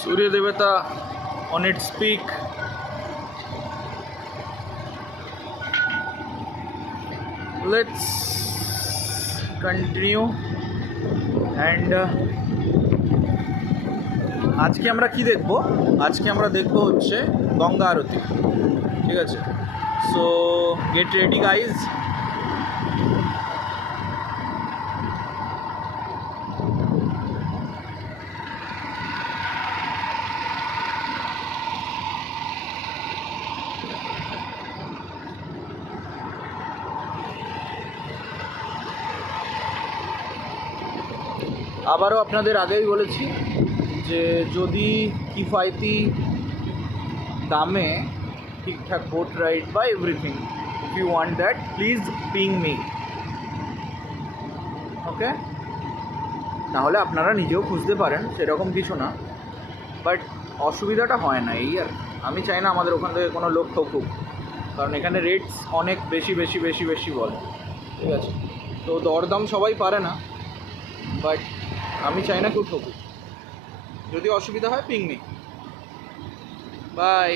Surya Devata on its peak. Let's continue and আজকে আমরা কি দেখব? আজকে আমরা দেখব হচ্ছে গঙ্গা আরতি। ঠিক আছে, সো গেট রেডি গাইজ। আবারও আপনাদের আগেই বলেছি যে যদি কিফায়তি দামে ঠিকঠাক বোট রাইড বা everything, if you want that please ping me, okay? নাহলে আপনারা নিজেও খুঁজতে পারেন, সেরকম কিছু না, বাট অসুবিধাটা হয় না এই আর। আমি চাই না আমাদের ওখান থেকে কোনো লোক ঠকুক, কারণ এখানে রেটস অনেক বেশি বেশি বেশি বেশি বলে। ঠিক আছে, তো দরদাম সবাই পারে না, বাট আমি চাই না কেউ ঠকুক। যদি অসুবিধা হয় পিং মি। বাই।